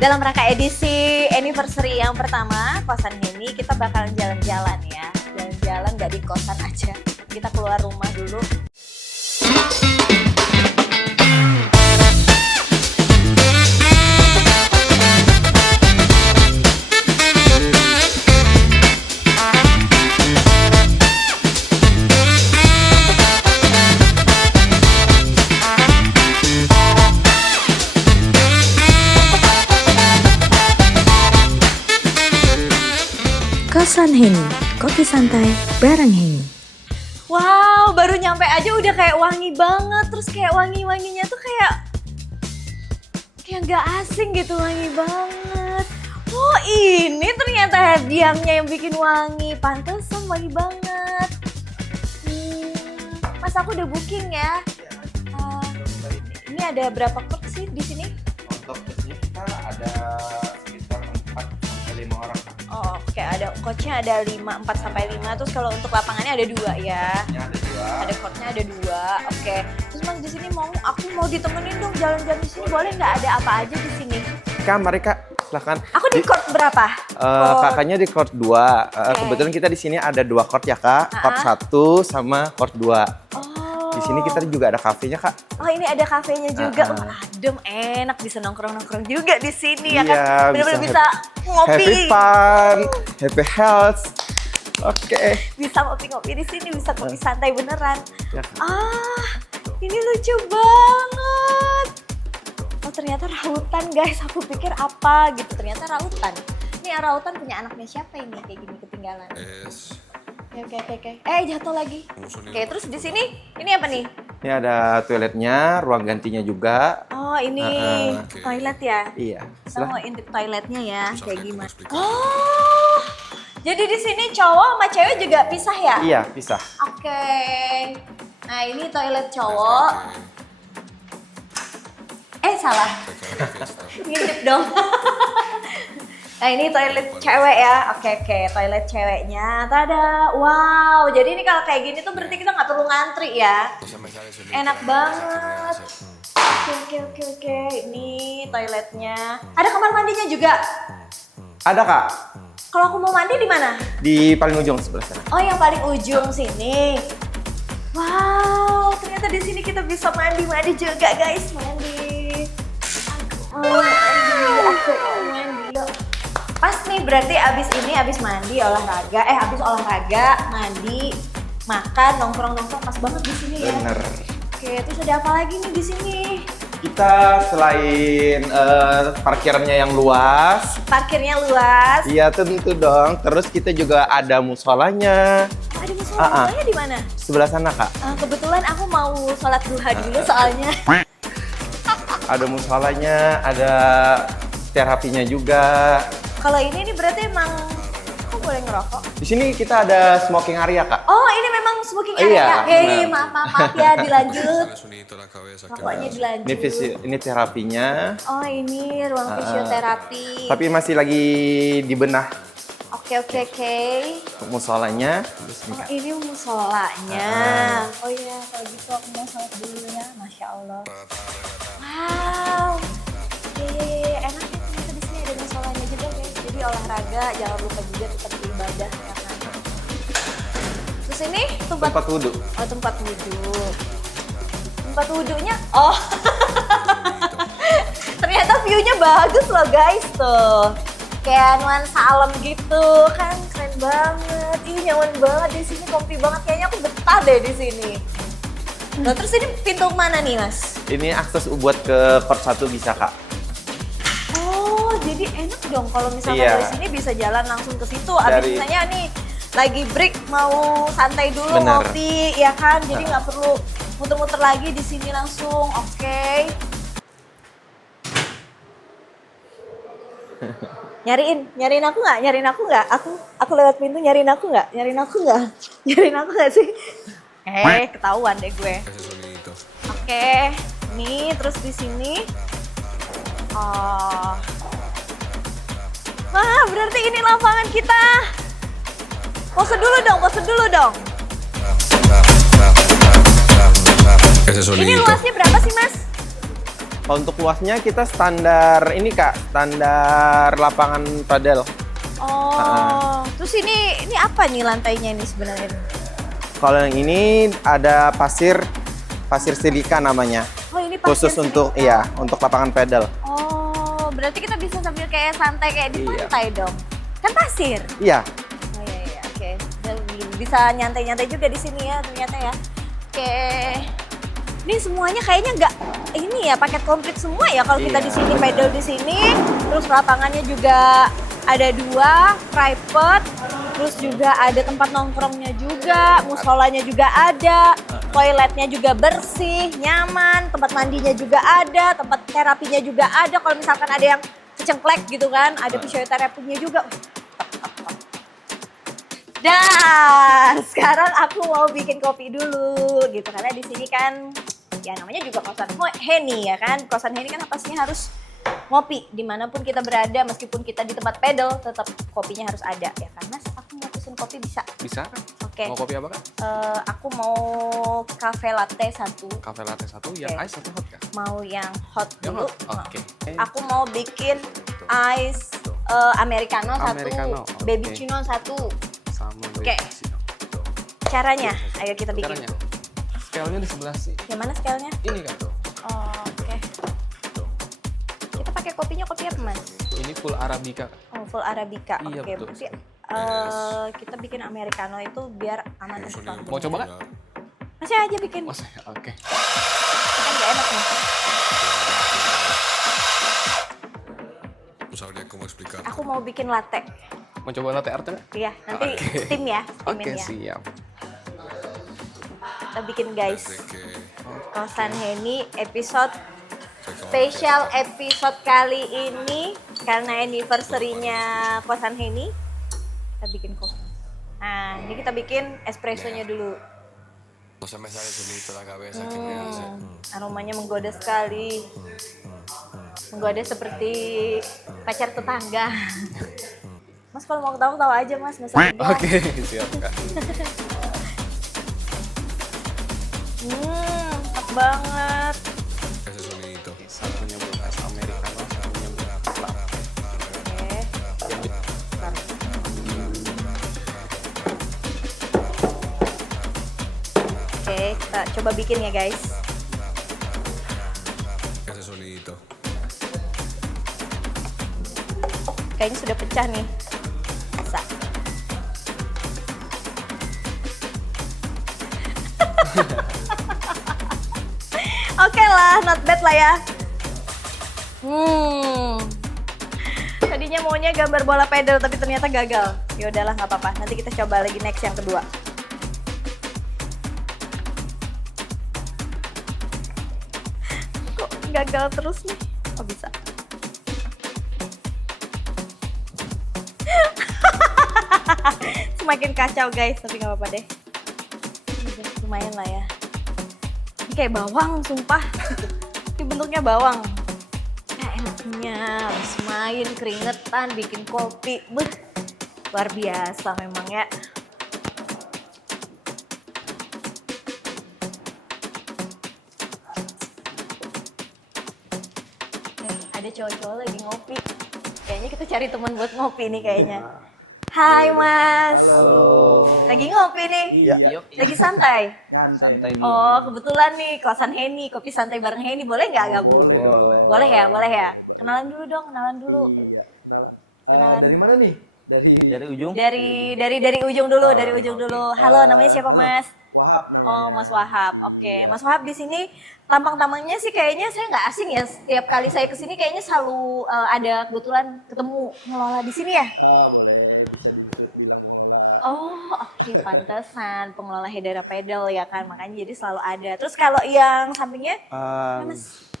Dalam rangka edisi anniversary yang pertama kosan Henny, kita bakalan jalan-jalan ya. Jalan-jalan gak di kosan aja, kita keluar rumah dulu. Kosan Henny, kopi santai bareng Henny. Wow, baru nyampe aja udah kayak wangi banget. Terus kayak wangi-wanginya tuh kayak gak asing gitu, wangi banget. Oh, ini ternyata hadiahnya yang bikin wangi. Pantesan wangi banget. Mas, aku udah booking ya. Ini ada berapa coach sih di sini? Untuk coachnya kita ada sekitar 4-5 orang. Oh, oke, ada coachnya ada 4-5. Terus kalau untuk lapangannya ada 2 ya. Ya, ada 2. Ada courtnya ada 2. Oke. Terus Mas di sini aku mau ditemenin dong jalan-jalan di sini. Boleh nggak, ada apa aja di sini? Kak, mereka silahkan. Aku di court berapa? Kakaknya di court 2. Kebetulan kita di sini ada 2 court ya, Kak. Court 1 sama court 2. Oh. Di sini kita juga ada kafenya, Kak. Oh, ini ada kafenya juga. Adem, enak, bisa nongkrong-nongkrong juga di sini ya Iya, kan. Bener-bener bisa ngopi. Happy fun, happy health. Oke. Bisa ngopi-ngopi di sini, bisa kopi santai beneran. Ya. Ini lucu banget. Oh, ternyata rautan guys. Aku pikir apa gitu, ternyata rautan. Ini rautan punya anaknya siapa ini kayak gini ketinggalan? Oke. Jatuh lagi. Oke, terus di sini ini apa nih? Ini ada toiletnya, ruang gantinya juga. Oh, ini toilet ya? Iya. Kita mau intip toiletnya ya, kayak gimana? Oh, jadi di sini cowok sama cewek juga pisah ya? Iya, pisah. Oke. Nah, ini toilet cowok. Salah. Ngintip dong. Nah, ini toilet cewek ya. Oke. Toilet ceweknya. Tada. Wow. Jadi ini kalau kayak gini tuh berarti kita nggak perlu ngantri ya. Enak banget. Oke. Ini toiletnya. Ada kamar mandinya juga. Ada, Kak. Kalau aku mau mandi di mana? Di paling ujung sebelah sana. Oh, yang paling ujung sini. Wow, ternyata di sini kita bisa mandi juga, guys. Mandi. Aku mandi. Pas nih, berarti abis mandi olahraga, abis olahraga, mandi, makan, nongkrong pas banget di sini ya. Bener. Oke, terus ada apa lagi nih di sini? Kita selain parkirnya yang luas. Parkirnya luas. Iya, tentu dong. Terus kita juga ada musolanya. Ada musolanya di mana? Sebelah sana, Kak. Kebetulan aku mau sholat duha dulu soalnya. Ada musolanya, ada terapinya juga. Kalau ini berarti emang aku boleh ngerokok? Di sini kita ada smoking area, Kak. Oh, ini memang smoking area. Iya, Maaf ya, dilanjut. Rokoknya dilanjut. Ini terapinya. Oh, ini ruang fisioterapi. Tapi masih lagi dibenah Oke. musolanya. Oh, ini musolanya. Oh iya, kalau gitu aku mau sholat dulu ya. Masya Allah. Wow. Enak ya ternyata di sini ada musolanya juga guys. Jadi olahraga jangan lupa juga tetap beribadah ya kan. Terus ini Tempat wudhu. Oh, tempat wudhu. Tempat wudhunya, oh. Ternyata view-nya bagus loh guys tuh. Kayak nuansa alam gitu kan, keren banget. Ih, nyaman banget di sini, comfy banget. Kayaknya aku betah deh di sini. Nah, terus ini pintu mana nih, Mas? Ini akses buat ke court 1 bisa, Kak. Oh, jadi enak dong kalau misalnya Iya. dari sini bisa jalan langsung ke situ. Abis misalnya nih lagi break mau santai dulu, Bener. ngopi, ya kan? Jadi nggak perlu muter-muter lagi di sini langsung. Oke. Nyariin aku nggak? Aku lewat pintu nyariin aku nggak? Nyariin aku nggak sih? Ketahuan deh gue. Oke, nih terus di sini. Oh, wah berarti ini lapangan kita. Pose dulu dong. Ini luasnya berapa sih, Mas? Kalau untuk luasnya kita standar ini Kak, standar lapangan padel. Oh, terus ini apa nih lantainya ini sebenarnya? Kalau yang ini ada pasir silika namanya. Oh, ini pasir Khusus untuk silika. untuk lapangan pedal. Oh, berarti kita bisa sambil kayak santai kayak di Iya. pantai dong. Kan pasir. Iya. Oh iya, oke. Dan bisa nyantai-nyantai juga di sini ya ternyata ya. Oke. Ini semuanya kayaknya nggak ini ya paket komplit semua ya kalau kita Iya. di sini pedal di sini. Terus lapangannya juga ada 2, private. Terus juga ada tempat nongkrongnya juga, musolanya juga ada, toiletnya juga bersih, nyaman, tempat mandinya juga ada, tempat terapinya juga ada. Kalau misalkan ada yang kecengklek gitu kan, ada fisioterapinya juga. Dan sekarang aku mau bikin kopi dulu gitu karena di sini kan ya namanya juga kosan Heni ya kan. Kosan Heni kan pastinya harus ngopi dimanapun kita berada, meskipun kita di tempat pedal tetap kopinya harus ada ya kan. Mas, aku mau pesen kopi bisa? Bisa. Oke. Mau kopi apa Kak? Aku mau cafe latte 1. Cafe latte 1 yang Oke. ice atau hot Kak? Mau yang hot Yang dulu. hot? Oke. Aku mau bikin ice americano 1, Americano, baby oke. chino 1. Sama Oke. Caranya, ayo kita bikin. Caranya. Scale-nya di sebelah sih. Yang mana scale-nya? Ini Kak tuh. Oh, oke. Kita pakai kopinya kopi apa, Mas? Ini full Arabica Kak. Oh, full Arabica. Iya, Oke, betul. berarti kita bikin americano itu biar aman dan Mau coba Kak? Masih aja bikin. Oh saya, oke. Kan gak enak nih. No sabría cómo explicarlo. Aku mau bikin latte. Mau coba latte art Kak? Iya, nanti Oke. steam ya, Oke, steamin ya. siap. Kita bikin guys. Desde que Kosan Heni episode se acabó spesial episode kali ini karena anniversary-nya Kosan Heni. Kita bikin kopi. Nah, ini kita bikin espressonya dulu. no se me sale solito la cabeza que me hace. Aromanya menggoda sekali. Menggoda seperti pacar tetangga. Mas kalau mau ketawa-ketawa aja Mas, nggak usah tegang. Oke, siap Kak. Enak banget. Ese sonidito. Satunya buat ice americano, satunya buat latte. Oke. Oke, kita coba bikin ya guys. Ese sonidito. Kayaknya sudah pecah nih. Bisa. Oke lah, not bad lah ya. Tadinya maunya gambar bola pedal tapi ternyata gagal. Ya udahlah nggak apa-apa. Nanti kita coba lagi next yang kedua. Kok gagal terus nih? Oh bisa. Semakin kacau guys, tapi nggak apa-apa deh. Udah, lumayan lah ya. Ini kayak bawang, sumpah. Ini bentuknya bawang. Ya enaknya, habis main, keringetan, bikin kopi. Beuh, luar biasa memang ya. Ada cowok-cowok lagi ngopi. Kayaknya kita cari teman buat ngopi nih kayaknya. Hai Mas. Halo. Lagi ngopi nih? Ya. Lagi santai? Santai dulu. Oh kebetulan nih kosan Heni, kopi santai bareng Heni. Boleh nggak gabung? Boleh. Boleh ya, boleh ya. Kenalan dulu dong, kenalan dulu. Kenalan. Dari mana nih? Dari ujung. Dari ujung dulu, dari ujung dulu. Halo, namanya siapa Mas? Wahab. Oh Mas Wahab, oke. Mas Wahab di sini tampang-tampangnya sih kayaknya saya nggak asing ya. Setiap kali saya kesini kayaknya selalu ada kebetulan ketemu ngelola di sini ya. Oh oke, pantesan pengelola Hedera Pedal ya kan, makanya jadi selalu ada. Terus kalau yang sampingnya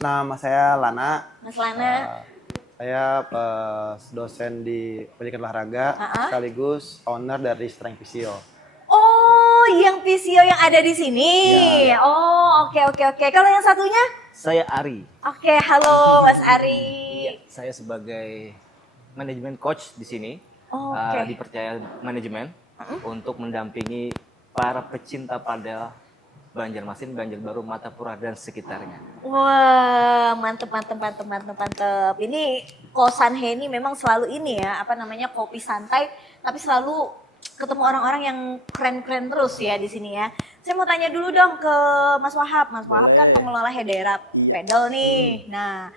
Nama saya Lana. Mas Lana. Saya dosen di pendidikan olahraga sekaligus owner dari Strength Physio. Oh, yang Visio yang ada di sini. Oh, oke. Kalau yang satunya? Saya Ari. Oke, halo Mas Ari. Saya sebagai manajemen coach di sini. Oh, oke. Dipercaya manajemen untuk mendampingi para pecinta padel Banjarmasin, Banjarbaru, Matapura, dan sekitarnya. Wah, mantep, mantep, mantep, mantep, mantep. Ini kosan Henny memang selalu ini ya, apa namanya, kopi santai, tapi selalu ketemu orang-orang yang keren-keren terus ya di sini ya. Saya mau tanya dulu dong ke Mas Wahab. Mas Wahab kan pengelola Hedera Pedal nih. Nah,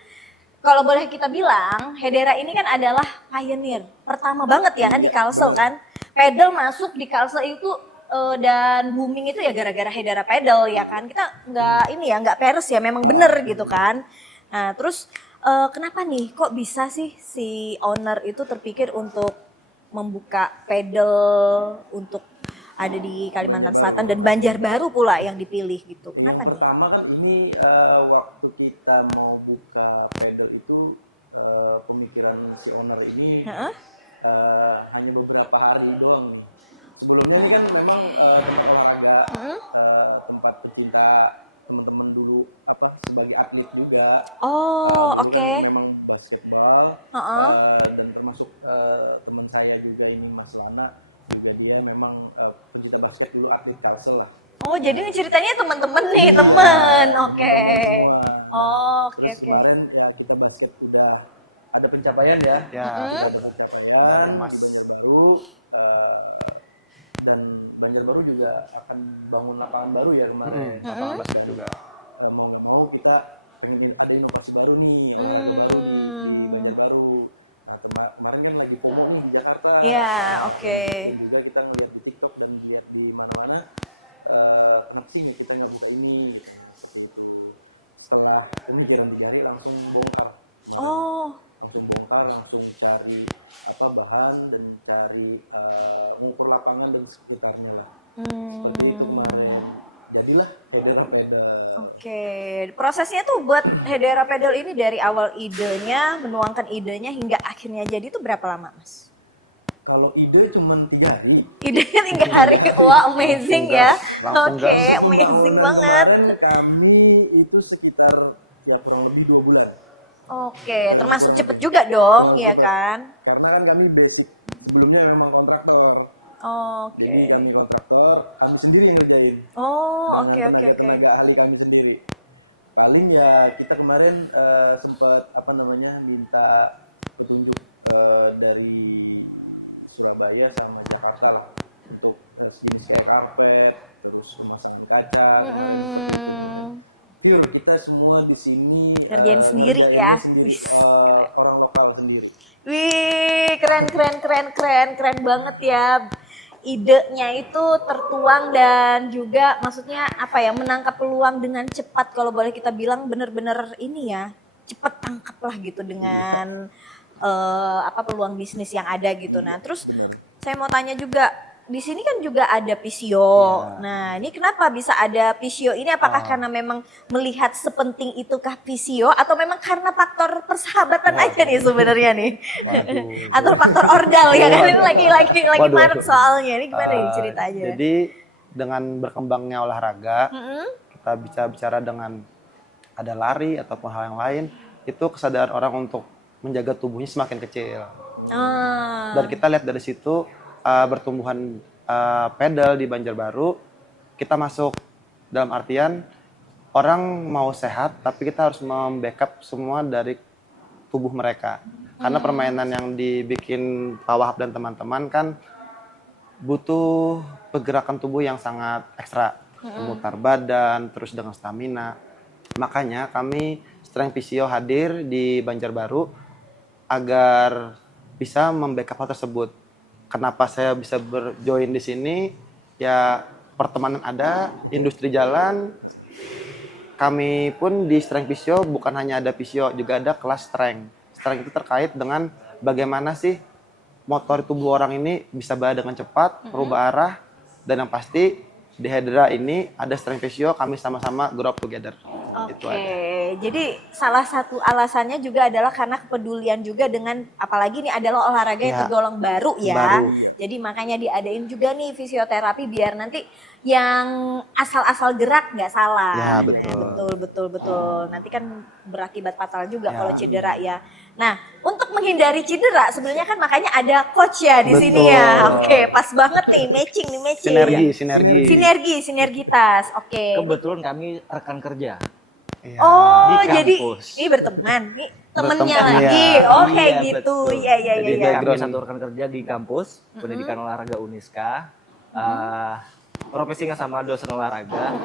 kalau boleh kita bilang, Hedera ini kan adalah pioneer. Pertama banget ya kan di Kalsel kan. Pedal masuk di Kalsel itu dan booming itu ya gara-gara Hedera Pedal ya kan. Kita nggak peres ya, memang bener gitu kan. Nah terus kenapa nih kok bisa sih si owner itu terpikir untuk membuka pedal untuk ada di Kalimantan Selatan dan Banjarbaru pula yang dipilih gitu. Kenapa nih? Pertama kan ini waktu kita mau buka pedal itu pemikiran si owner ini hanya beberapa hari doang nih. Sebelumnya ini kan memang tempat olahraga, tempat pecinta teman-teman dulu sebagai atlet juga. Oh, oke. Memang basketball dan termasuk teman saya juga ini Mas Lana, juga dia memang pecinta basket dulu, atlet Kalsel lah. Oh, jadi ini ceritanya teman-teman nih, teman. Oke. Oh, oke. Kemarin ya, kita basket sudah ada pencapaian ya. Ya, sudah Pencapaian Mas. baru dan Banjarbaru juga akan bangun lapangan baru ya kemarin. Lapangan basket juga. Mau nggak mau kita pengen ada inovasi baru nih, olahraga baru di Banjarbaru. Nah, kemarin kan lagi fokus nih di Jakarta. Iya, oke. Dan juga kita melihat di TikTok dan lihat di mana-mana. Nanti nih kita nggak buka ini. Setelah ini jalan-jalan langsung bongkar. Oh. Langsung bongkar, langsung cari bahan dan cari mengukur lapangan dan sekitarnya. Seperti itu kemarin. Jadilah Hedera Pedal. Oke, prosesnya tuh buat Hedera Pedal ini dari awal idenya, menuangkan idenya hingga akhirnya jadi itu berapa lama, Mas? Kalau ide cuma 3 hari. Idenya 3 hari, wah amazing ya. Langsung Oke, gas. amazing Tahunan banget. Kemarin kami itu sekitar kurang lebih 2 bulan. Oke, termasuk cepet juga dong, ya kan? Karena kan kami sebelumnya memang kontraktor. Oke. Jadi kami kontraktor, kami sendiri yang ngerjain. Oh, oke. Tenaga ahli kami sendiri. Paling ya kita kemarin sempat minta petunjuk dari Surabaya sama Jakarta untuk skill karpet, terus pemasangan kaca. Pure kita semua di sini Ngerjain sendiri ya. orang lokal sendiri. Wih, keren banget ya. Idenya itu tertuang dan juga maksudnya menangkap peluang dengan cepat, kalau boleh kita bilang bener-bener ini ya, cepat tangkap lah gitu dengan peluang bisnis yang ada gitu. Nah terus saya mau tanya juga, di sini kan juga ada Pisio. Nah ini kenapa bisa ada Pisio ini? Apakah karena memang melihat sepenting itukah Pisio atau memang karena faktor persahabatan aja nih sebenarnya nih? Atau faktor ordal ya kan, ini lagi maret soalnya. Ini gimana nih ceritanya? Jadi dengan berkembangnya olahraga, kita bisa bicara dengan ada lari ataupun hal yang lain, itu kesadaran orang untuk menjaga tubuhnya semakin kecil. Dan kita lihat dari situ bertumbuhan pedal di Banjarbaru, kita masuk dalam artian orang mau sehat, tapi kita harus membackup semua dari tubuh mereka. Karena permainan yang dibikin Pak Wahab dan teman-teman kan butuh pergerakan tubuh yang sangat ekstra, memutar badan, terus dengan stamina. Makanya kami Strength Physio hadir di Banjarbaru agar bisa membackup hal tersebut. Kenapa saya bisa berjoin di sini? Ya pertemanan ada, industri jalan. Kami pun di Strength Physio bukan hanya ada physio, juga ada kelas strength. Strength itu terkait dengan bagaimana sih motor tubuh orang ini bisa berada dengan cepat, merubah arah, dan yang pasti di Hedera ini ada Strength Physio, kami sama-sama grow up together. Oke, jadi salah satu alasannya juga adalah karena kepedulian juga dengan, apalagi ini adalah olahraga yang Ya. tergolong baru ya. Baru. Jadi makanya diadain juga nih fisioterapi biar nanti yang asal-asal gerak nggak salah. Ya, Nah, betul. Nanti kan berakibat fatal juga Ya. kalau cedera ya. Nah, untuk menghindari cedera sebenarnya kan makanya ada coach ya di sini Betul. ya. Oke, pas banget nih matching. Sinergitas. Oke. Kebetulan kami rekan kerja. Iya. Oh, Di jadi kampus. ini berteman. Nih temennya Berteman, lagi. iya. Oh, kayak Iya, gitu. betul. Iya. Jadi kami Background. satu rekan kerja di kampus pendidikan olahraga Uniska. Profesinya sama dosen olahraga.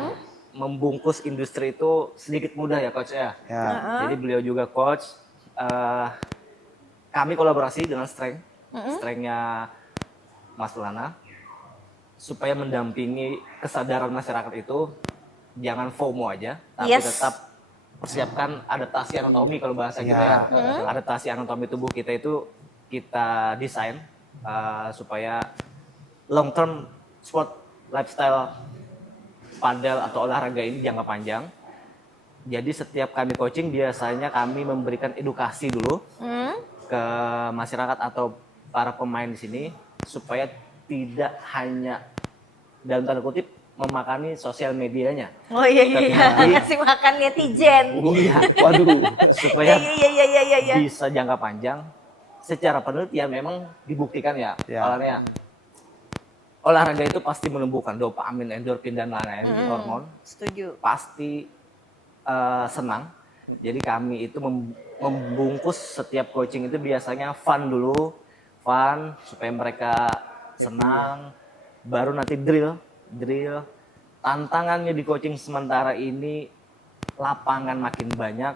Membungkus industri itu sedikit mudah ya coach ya. Ya. Jadi beliau juga coach. Kami kolaborasi dengan strength-nya Mas Lana supaya mendampingi kesadaran masyarakat itu jangan FOMO aja, tapi Yes. tetap persiapkan adaptasi anatomi kalau bahasa kita Ya. ya. Adaptasi anatomi tubuh kita itu kita desain supaya long term sport lifestyle padel atau olahraga ini jangka panjang. Jadi setiap kami coaching biasanya kami memberikan edukasi dulu ke masyarakat atau para pemain di sini supaya tidak hanya dalam tanda kutip memakani sosial medianya. Oh iya. Tapi- Ngasih makan netizen. Iya. Waduh. Supaya Iya. bisa jangka panjang. Secara penelitian memang dibuktikan ya, Ya. awalnya olahraga itu pasti menumbuhkan dopamin, endorfin dan lain-lain hormon. Setuju. Pasti senang. Jadi kami itu membungkus setiap coaching itu biasanya fun dulu, fun supaya mereka senang. Baru nanti drill. Tantangannya di coaching sementara ini lapangan makin banyak,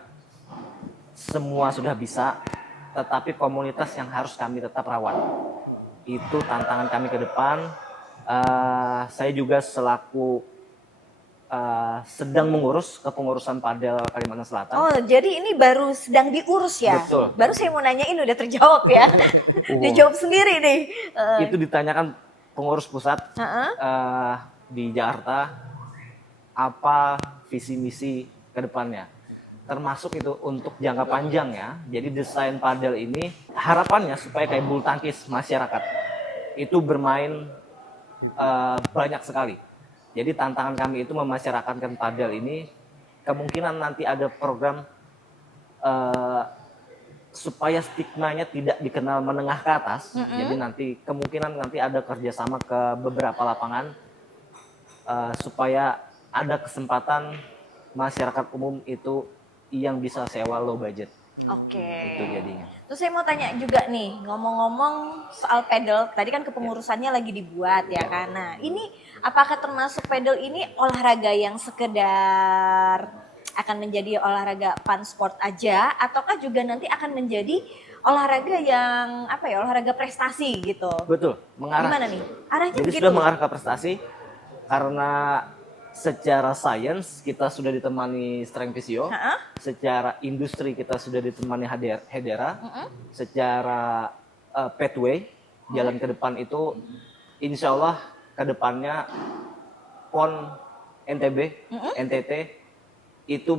semua sudah bisa, tetapi komunitas yang harus kami tetap rawat. Itu tantangan kami ke depan. Saya juga selaku sedang mengurus kepengurusan padel Kalimantan Selatan. Oh, jadi ini baru sedang diurus ya? Betul. Baru saya mau nanyain udah terjawab ya. Dijawab sendiri nih. Itu ditanyakan pengurus pusat di Jakarta, apa visi misi ke depannya. Termasuk itu untuk jangka panjang ya. Jadi desain padel ini harapannya supaya kayak bulu tangkis masyarakat itu bermain banyak sekali. Jadi tantangan kami itu memasyarakatkan padel ini, kemungkinan nanti ada program supaya stigmanya tidak dikenal menengah ke atas. Jadi nanti kemungkinan nanti ada kerjasama ke beberapa lapangan supaya ada kesempatan masyarakat umum itu yang bisa sewa low budget. Oke. Itu jadinya. Terus saya mau tanya juga nih, ngomong-ngomong soal pedal, tadi kan kepengurusannya lagi dibuat ya kan. Nah, ini apakah termasuk pedal ini olahraga yang sekedar akan menjadi olahraga fun sport aja, ataukah juga nanti akan menjadi olahraga yang apa ya, olahraga prestasi gitu? Betul, mengarah. Gimana nih? Arahnya Jadi begitu? sudah mengarah ke prestasi karena secara sains kita sudah ditemani strength physio, secara industri kita sudah ditemani Hedera, secara pathway jalan ke depan itu insya Allah ke depannya PON NTB, NTT itu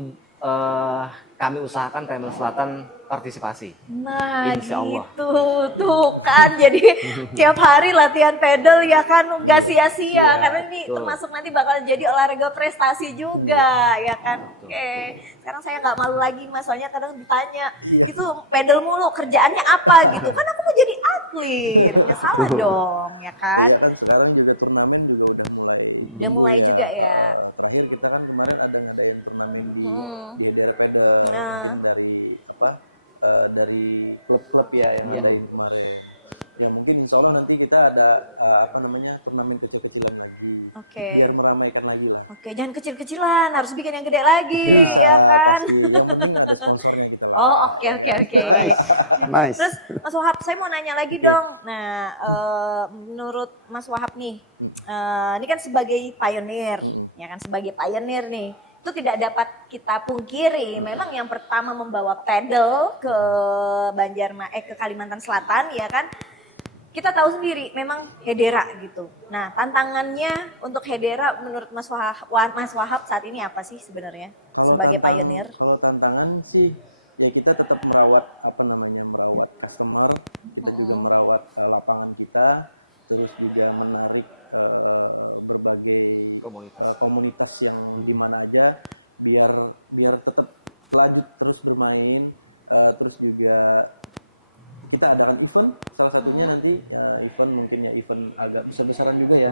kami usahakan Kalimantan Selatan partisipasi. Nah Insya Allah. gitu, tuh kan jadi tiap hari latihan pedal ya kan nggak sia-sia karena ini betul. termasuk nanti bakal jadi olahraga prestasi juga ya kan. Oke, sekarang saya nggak malu lagi mas, soalnya kadang ditanya itu pedal mulu kerjaannya apa gitu kan, aku mau jadi atlet, ya salah dong ya kan. Ya kan sekarang juga turnamen juga Udah mulai juga ya. Soalnya kita kan kemarin ada ngadain turnamen di daerah pedal dari apa dari klub-klub ya yang ngadain kemarin. Ya mungkin insya Allah nanti kita ada apa namanya turnamen kecil-kecilan lagi. Oke. Biar meramaikan lagi lah. Oke, jangan kecil-kecilan, harus bikin yang gede lagi ya kan. pasti. Yang penting ada sponsornya kita. Oh oke. Nice. Terus Mas Wahab, saya mau nanya lagi dong. Nah, menurut Mas Wahab nih, ini kan sebagai pionir, ya kan sebagai pionir nih, itu tidak dapat kita pungkiri. Memang yang pertama membawa pedal ke ke Kalimantan Selatan, ya kan. kita tahu sendiri memang Hedera gitu. Nah, tantangannya untuk Hedera menurut Mas Wahab saat ini apa sih sebenarnya sebagai pioneer? Kalau tantangan sih ya kita tetap merawat customer, kita juga merawat lapangan kita, terus juga menarik berbagai komunitas yang di mana aja biar tetap lanjut terus bermain, terus juga kita adakan event, salah satunya nanti event mungkin ya event agak besar-besaran juga ya.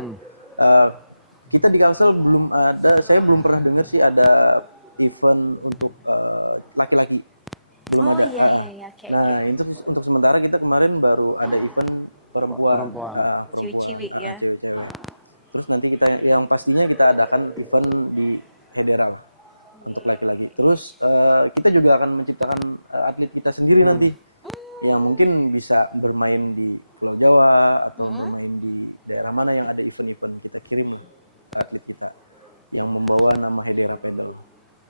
Kita di Kalsel saya belum pernah dengar sih ada event untuk laki-laki. Oh iya, oke. Nah itu untuk sementara kita kemarin baru ada event perempuan. Ciwi-ciwi ya. Terus nanti yang pastinya kita adakan event di Hedera untuk laki-laki. Terus kita juga akan menciptakan atlet kita sendiri nanti yang mungkin bisa bermain di Pulau Jawa atau bermain di daerah mana yang ada event kita kirim atlet kita yang membawa nama Hedera Pedal.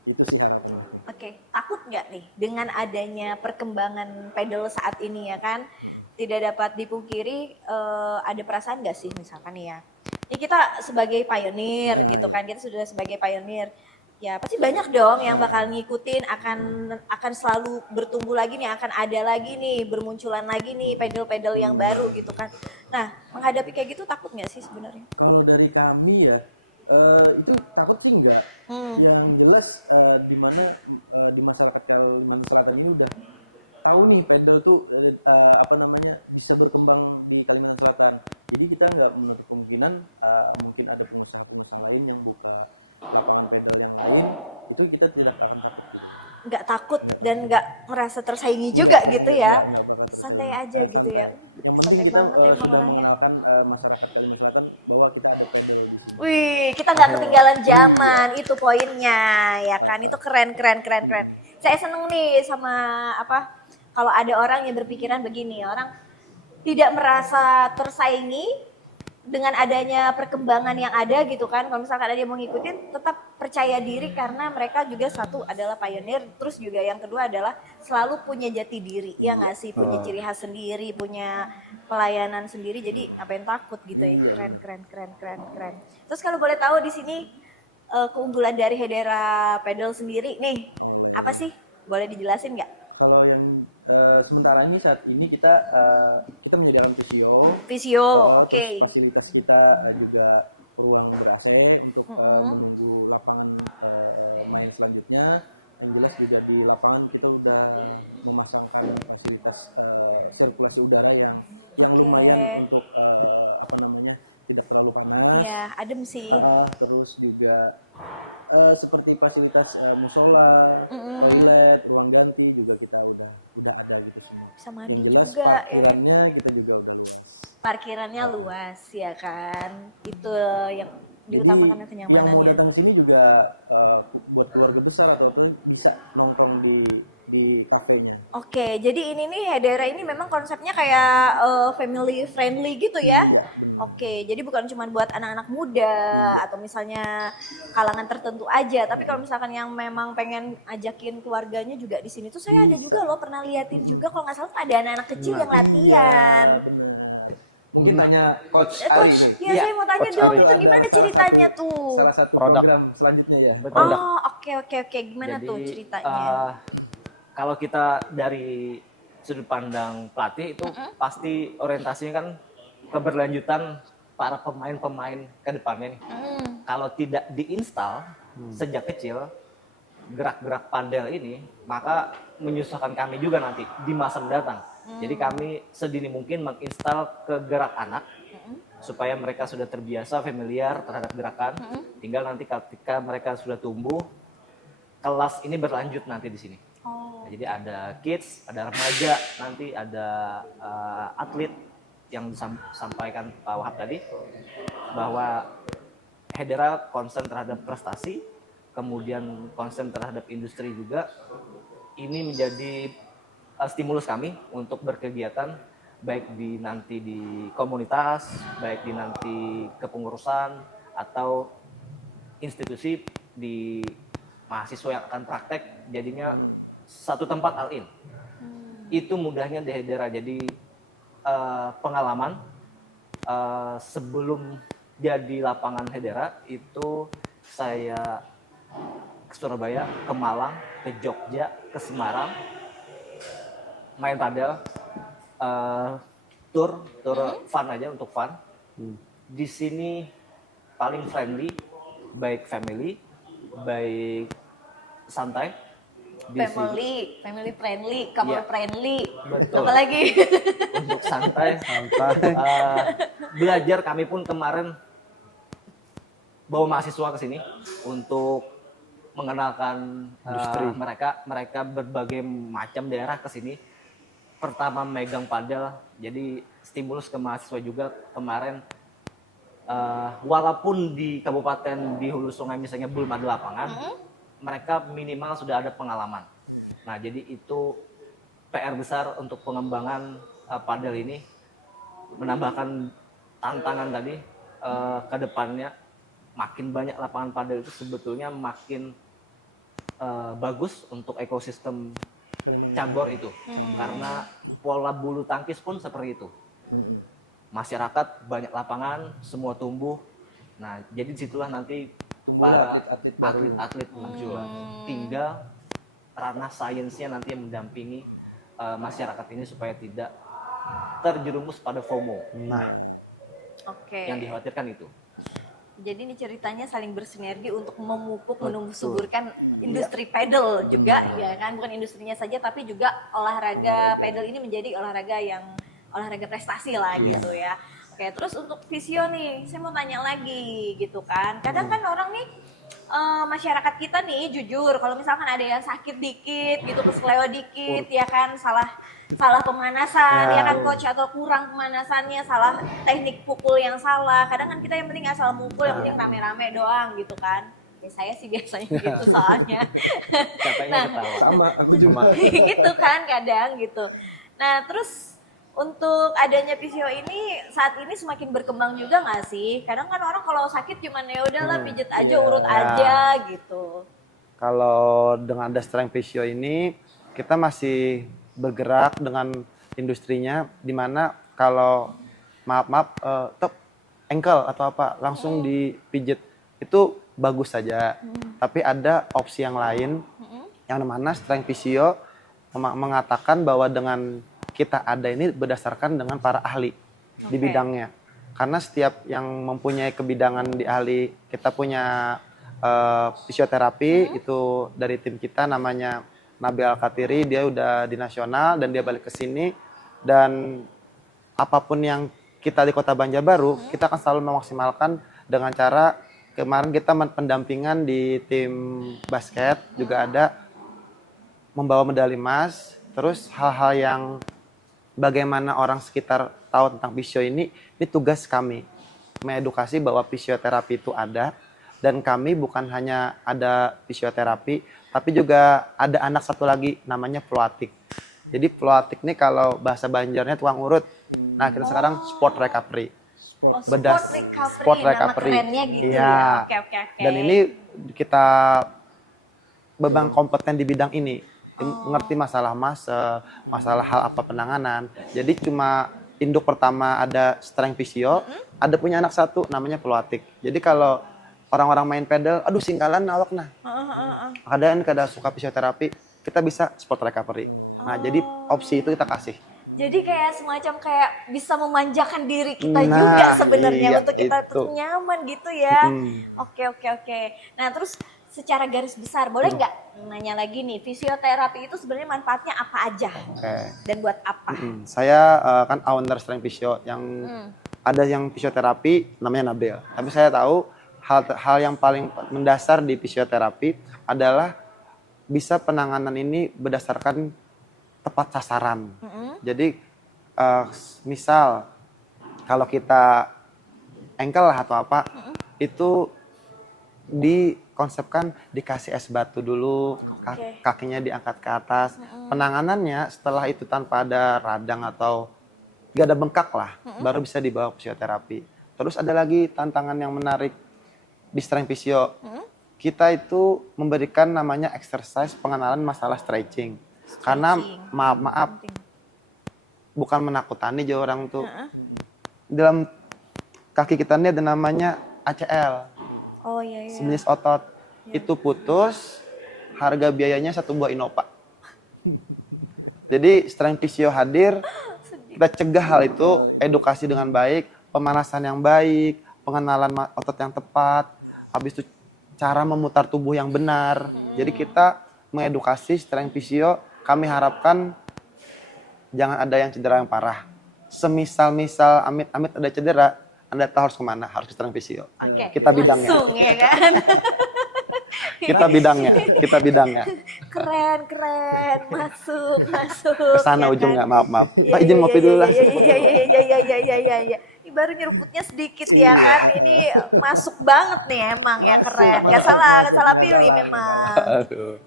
Itu sih harapannya. Oke, takut nggak nih dengan adanya perkembangan pedal saat ini ya kan? Tidak dapat dipungkiri ada perasaan nggak sih misalkan nih ya? Ini kita sebagai pioneer gitu kan, kita sudah sebagai pioneer. Ya pasti banyak dong yang bakal ngikutin, akan selalu bertumbuh lagi nih, akan ada lagi nih, bermunculan lagi nih pedal-pedal yang baru gitu kan. Nah, menghadapi kayak gitu takut nggak sih sebenarnya? Kalau dari kami ya, itu takut sih enggak. Yang jelas di mana di masyarakat Kalimantan Selatan ini udah tahu nih pedal tuh bisa berkembang di Kalimantan Selatan. Jadi kita nggak menutup kemungkinan mungkin ada pengusaha-pengusaha lain yang buka lapangan pedal yang lain, itu kita tidak akan Nggak takut dan nggak merasa tersaingi juga gitu ya? Santai aja gitu ya? yang penting Santai kita banget emang orangnya. mengenalkan masyarakat Kalimantan Selatan bahwa kita ada pedal di sini. Wih, kita nggak ketinggalan zaman, itu poinnya ya kan? Itu keren. Saya seneng nih sama kalau ada orang yang berpikiran begini, orang tidak merasa tersaingi dengan adanya perkembangan yang ada gitu kan. Kalau misalkan ada yang mau ngikutin, tetap percaya diri karena mereka juga satu adalah pioneer, terus juga yang kedua adalah selalu punya jati diri, ya nggak sih, punya ciri khas sendiri, punya pelayanan sendiri, jadi ngapain takut gitu ya. Keren. Terus kalau boleh tahu di sini keunggulan dari Hedera Pedal sendiri nih apa sih? Boleh dijelasin nggak? Kalau yang sementara ini saat ini kita menyediakan Visio, oke. Fasilitas kita juga ruang ber-AC untuk menunggu lapangan lain selanjutnya. Yang jelas juga di lapangan kita sudah memasangkan fasilitas sirkulasi udara yang lumayan untuk tidak terlalu panas. Iya, adem sih. Terus juga seperti fasilitas musola, toilet, ruang ganti juga kita udah ada gitu semua. Bisa mandi Jelas, juga ya. parkirannya kita juga udah luas. Parkirannya luas ya kan. Itu yang diutamakan Jadi, yang mau kenyamanannya. datang sini juga buat keluarga besar atau bisa nongkrong di kafenya. Oke, jadi ini nih Hedera ini memang konsepnya kayak family friendly gitu ya. Oke, jadi bukan cuma buat anak-anak muda atau misalnya kalangan tertentu aja, tapi kalau misalkan yang memang pengen ajakin keluarganya juga di sini tuh saya ada juga loh, pernah liatin juga kalau nggak salah ada anak-anak kecil yang latihan. Mungkin tanya Coach Coach, Ari. ya saya mau tanya Coach dong, Ari. itu gimana ceritanya tuh? Salah satu Produk. program selanjutnya ya. Produk. Oh, oke, gimana Jadi, tuh ceritanya? Kalau kita dari sudut pandang pelatih itu pasti orientasinya kan keberlanjutan para pemain-pemain ke depannya nih. Kalau tidak diinstal sejak kecil gerak-gerak padel ini, maka menyusahkan kami juga nanti di masa mendatang. Jadi kami sedini mungkin menginstal ke gerak anak supaya mereka sudah terbiasa familiar terhadap gerakan. Tinggal nanti ketika mereka sudah tumbuh, kelas ini berlanjut nanti di sini. Nah, jadi ada kids, ada remaja, nanti ada atlet yang disampaikan Pak Wahab tadi bahwa Hedera concern terhadap prestasi, kemudian concern terhadap industri juga. Ini menjadi stimulus kami untuk berkegiatan baik nanti di komunitas, baik di nanti kepengurusan atau institusi di mahasiswa yang akan praktek, jadinya satu tempat all in. Itu mudahnya di Hedera. Jadi pengalaman sebelum dia di lapangan Hedera itu saya ke Surabaya, ke Malang, ke Jogja, ke Semarang, main padel, tour fun aja untuk fun. Di sini paling friendly, baik family, baik santai. Di sini family friendly, couple Iya. friendly. Betul. Apa lagi? untuk santai. Belajar kami pun kemarin bawa mahasiswa ke sini untuk mengenalkan mereka berbagai macam daerah ke sini. Pertama megang padel, jadi stimulus ke mahasiswa juga kemarin. Walaupun di kabupaten di hulu sungai misalnya belum ada lapangan, mereka minimal sudah ada pengalaman. Nah, jadi itu PR besar untuk pengembangan padel ini, menambahkan tantangan tadi ke depannya. Makin banyak lapangan padel itu sebetulnya makin bagus untuk ekosistem cabur itu, karena pola bulu tangkis pun seperti itu. Masyarakat banyak lapangan, semua tumbuh. Nah, jadi disitulah nanti para atlet-atlet muncul. Tinggal ranah sainsnya nanti yang mendampingi masyarakat ini supaya tidak terjerumus pada FOMO. Nah, Oke. Yang dikhawatirkan itu. Jadi ini ceritanya saling bersinergi untuk memupuk, menumbuh suburkan industri pedal juga, ya kan? Bukan industrinya saja, tapi juga olahraga pedal ini menjadi olahraga prestasi lah gitu ya. Oke, terus untuk visio nih, saya mau tanya lagi gitu kan. Kadang kan orang nih, masyarakat kita nih jujur, kalau misalkan ada yang sakit dikit gitu, kesleo dikit, ya kan, salah pemanasan, ya kan coach, atau kurang pemanasannya, salah teknik pukul yang salah. Kadang kan kita yang penting asal mukul, yang penting rame-rame doang gitu kan. Ya saya sih biasanya gitu soalnya. Capeknya ketawa. Sama, aku juga. Gitu kan kadang gitu. Nah terus untuk adanya PCO ini saat ini semakin berkembang juga nggak sih? Kadang kan orang kalau sakit cuman ya udahlah pijet aja, urut aja gitu. kalau dengan ada strength physio ini kita masih bergerak dengan industrinya, di mana kalau top ankle atau apa langsung dipijet itu bagus saja. Tapi ada opsi yang lain yang mana strength physio mengatakan bahwa dengan kita ada ini berdasarkan dengan para ahli di bidangnya. Karena setiap yang mempunyai kebidangan di ahli, kita punya fisioterapi itu dari tim kita namanya Nabil Al-Katiri, dia udah di nasional dan dia balik ke sini, dan apapun yang kita di Kota Banjarbaru, kita akan selalu memaksimalkan dengan cara kemarin kita pendampingan di tim basket juga ada membawa medali emas, terus hal-hal yang bagaimana orang sekitar tahu tentang fisio ini tugas kami mengedukasi bahwa fisioterapi itu ada, dan kami bukan hanya ada fisioterapi, tapi juga ada anak satu lagi namanya peloatik. Jadi peloatik ini kalau bahasa Banjarnya tukang urut. Nah, kita sekarang sport recovery. Sport recovery. Nama kerennya gitu ya. Oke. Dan ini kita memang kompeten di bidang ini. Mengerti masalah masalah hal apa penanganan. Jadi cuma induk pertama ada strength physio, ada punya anak satu namanya peloatik. Jadi kalau orang-orang main pedal, aduh singkalan awak nah. Kadang suka fisioterapi, kita bisa sport recovery. Nah, jadi opsi itu kita kasih. Jadi kayak semacam kayak bisa memanjakan diri kita juga sebenarnya untuk kita tetap nyaman gitu ya. Oke. Nah, terus secara garis besar boleh nggak nanya lagi nih, fisioterapi itu sebenarnya manfaatnya apa aja? Dan buat apa? Saya kan owner strength physio yang ada yang fisioterapi namanya Nabil. Tapi saya tahu hal yang paling mendasar di fisioterapi adalah bisa penanganan ini berdasarkan tepat sasaran. Jadi misal kalau kita ankle lah atau apa, itu dikonsepkan dikasih es batu dulu, kakinya diangkat ke atas. Penanganannya setelah itu tanpa ada radang atau gak ada bengkak lah, baru bisa dibawa fisioterapi. Terus ada lagi tantangan yang menarik di strength physio. Kita itu memberikan namanya exercise pengenalan masalah stretching. Karena maaf bukan menakutani aja orang tuh. Dalam kaki kita ini ada namanya ACL, Oh iya iya. sejenis otot. Itu putus, harga biayanya 1 buah Innova. Jadi strength physio hadir, kita cegah hal itu, edukasi dengan baik, pemanasan yang baik, pengenalan otot yang tepat, habis itu cara memutar tubuh yang benar. Jadi kita mengedukasi strength physio, kami harapkan jangan ada yang cedera yang parah. Semisal-misal amit-amit ada cedera, Anda tahu harus kemana? Harus ke strength physio. Oke. Kita bidangnya. Langsung ya kan. Kita bidangnya. Keren. Masuk. Ke sana ya ujungnya, kan? maaf. Pak izin ngopi dulu lah. Iya. Ini baru nyeruputnya sedikit ya kan. Ini masuk banget nih emang ya, keren. Gak salah pilih memang.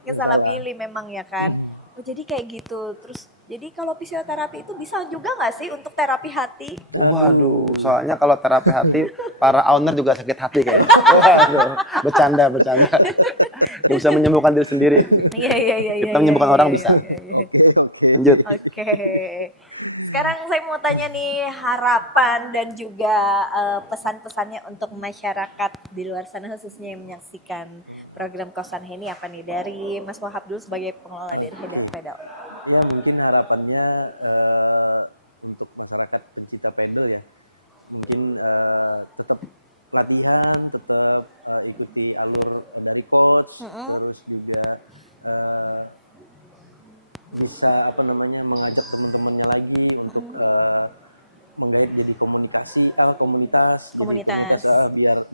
Gak salah pilih memang ya kan. Oh, jadi kayak gitu. Terus jadi kalau fisioterapi itu bisa juga nggak sih untuk terapi hati? Waduh, soalnya kalau terapi hati, para owner juga sakit hati kayaknya. Waduh, bercanda. Gak bisa menyembuhkan diri sendiri. Iya. Kita menyembuhkan orang bisa. Lanjut. Oke. Sekarang saya mau tanya nih harapan dan juga pesan-pesannya untuk masyarakat di luar sana khususnya yang menyaksikan program Kosan Heni apa nih dari Mas Wahab dulu sebagai pengelola dari Hedar Pedal. Ya mungkin harapannya untuk masyarakat pencinta pedal ya, mungkin tetap latihan, tetap ikuti alur dari coach, terus juga bisa mengajak teman-temannya lagi untuk menggait jadi komunitas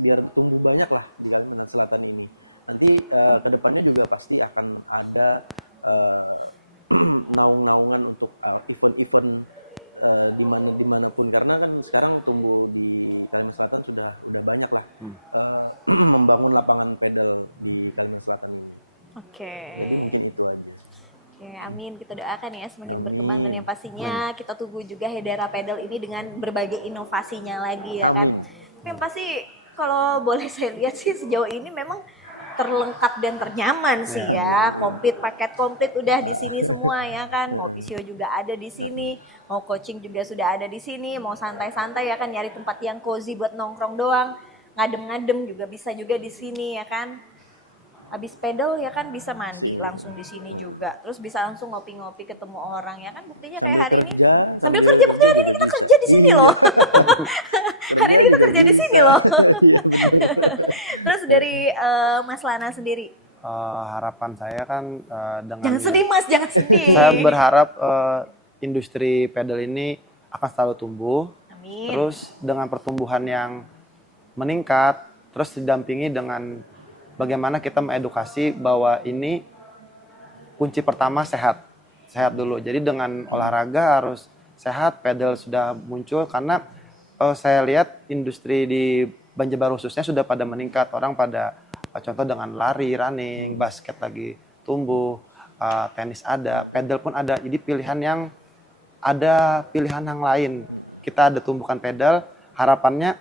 biar tumbuh banyak lah di Kalimantan Selatan ini. Nanti kedepannya juga pasti akan ada naung-naungan untuk event-event dimanapun, karena kan sekarang tumbuh di Kalimantan Selatan sudah banyak lah membangun lapangan pedal di Kalimantan Selatan. Oke. Mungkin itu. Oke, amin. Kita doakan ya semakin berkembang dan yang pastinya kita tunggu juga Hedera Pedal ini dengan berbagai inovasinya lagi ya kan. Tapi yang pasti kalau boleh saya lihat sih sejauh ini memang terlengkap dan ternyaman sih ya. Paket komplit udah di sini semua ya kan. Mau fisio juga ada di sini, mau coaching juga sudah ada di sini, mau santai-santai ya kan, nyari tempat yang cozy buat nongkrong doang, ngadem-ngadem juga bisa juga di sini ya kan. Habis pedal ya kan bisa mandi langsung di sini juga. Terus bisa langsung ngopi-ngopi ketemu orang ya kan. Buktinya kayak hari ini sambil kerja, buktinya hari ini kita kerja di sini loh. Hari ini kita kerja di sini loh. Terus dari Mas Lana sendiri. Harapan saya kan dengan Jangan sedih Mas, jangan sedih. saya berharap industri pedal ini akan selalu tumbuh. Amin. Terus dengan pertumbuhan yang meningkat, terus didampingi dengan bagaimana kita mengedukasi bahwa ini kunci pertama sehat dulu. Jadi dengan olahraga harus sehat, pedal sudah muncul karena saya lihat industri di Banjarbaru khususnya sudah pada meningkat. Orang pada contoh dengan lari, running, basket lagi tumbuh, tenis ada, pedal pun ada. Jadi pilihan yang lain. Kita ada tumbuhkan pedal, harapannya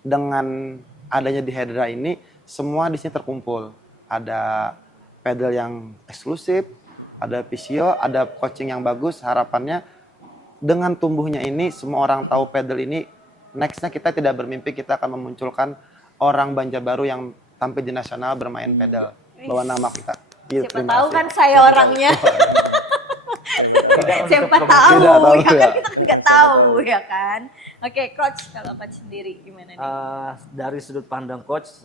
dengan adanya di Hedera ini semua di sini terkumpul. Ada pedal yang eksklusif, ada physio, ada coaching yang bagus. Harapannya dengan tumbuhnya ini semua orang tahu pedal ini. Nextnya kita tidak bermimpi kita akan memunculkan orang Banjarbaru yang tampil di nasional bermain pedal. Bawa nama kita. Siapa tahu kan saya orangnya. Siapa tahu ya kan, kita kan nggak tahu ya kan. Oke, coach, kalau coach sendiri gimana nih? Dari sudut pandang coach,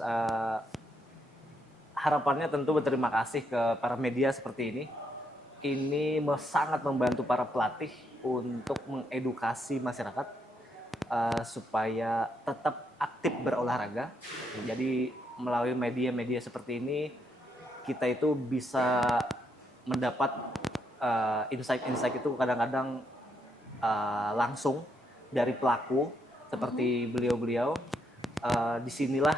harapannya tentu berterima kasih ke para media seperti ini. Ini sangat membantu para pelatih untuk mengedukasi masyarakat supaya tetap aktif berolahraga. Jadi melalui media-media seperti ini kita itu bisa mendapat insight-insight itu kadang-kadang langsung dari pelaku seperti beliau-beliau. Disinilah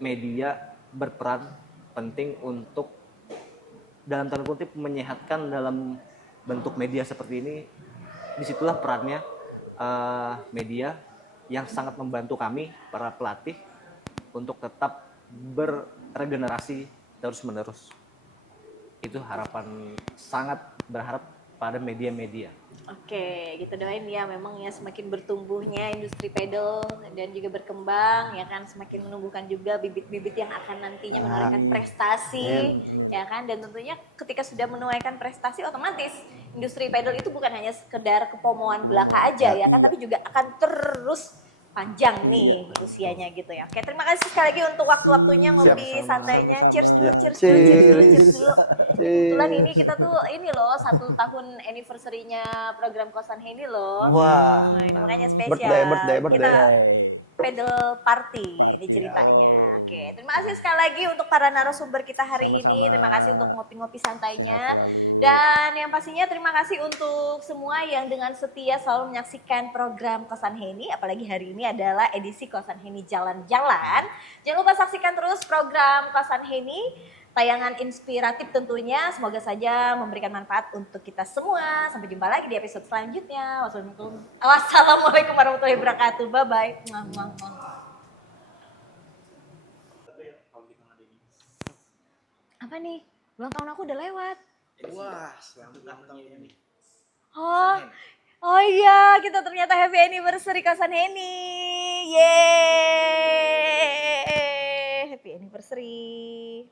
media berperan penting untuk dalam tanda kutip menyehatkan dalam bentuk media seperti ini. Disitulah perannya media yang sangat membantu kami para pelatih untuk tetap berregenerasi terus-menerus. Itu harapan, sangat berharap pada media-media. Oke, gitu doain ya, memang ya semakin bertumbuhnya industri pedal dan juga berkembang ya kan, semakin menumbuhkan juga bibit-bibit yang akan nantinya menorehkan prestasi ya kan, dan tentunya ketika sudah menuaikan prestasi otomatis industri pedal itu bukan hanya sekedar kepomoan belaka aja ya kan, tapi juga akan terus panjang nih usianya gitu ya. Oke, terima kasih sekali lagi untuk waktu-waktunya ngopi santainya. Cheers dulu, cheers dulu, cheers dulu, cheers dulu. Kebetulan ini kita tuh ini loh 1 tahun anniversary-nya program Kosan Heni loh. Wah. Nah, ini makanya spesial. Birthday. Kita pedal party ini ceritanya. Oke, terima kasih sekali lagi untuk para narasumber kita hari ini. Terima kasih untuk ngopi-ngopi santainya. Dan yang pastinya terima kasih untuk semua yang dengan setia selalu menyaksikan program Kosan Heni. Apalagi hari ini adalah edisi Kosan Heni Jalan-Jalan. Jangan lupa saksikan terus program Kosan Heni. Tayangan inspiratif tentunya, semoga saja memberikan manfaat untuk kita semua. Sampai jumpa lagi di episode selanjutnya. Wassalamualaikum warahmatullahi wabarakatuh. Bye-bye. Apa nih? Ulang tahun aku udah lewat. Wah, selamat ulang tahun ini. Oh iya, kita ternyata happy anniversary Kosan Heni. Yeay. Happy anniversary.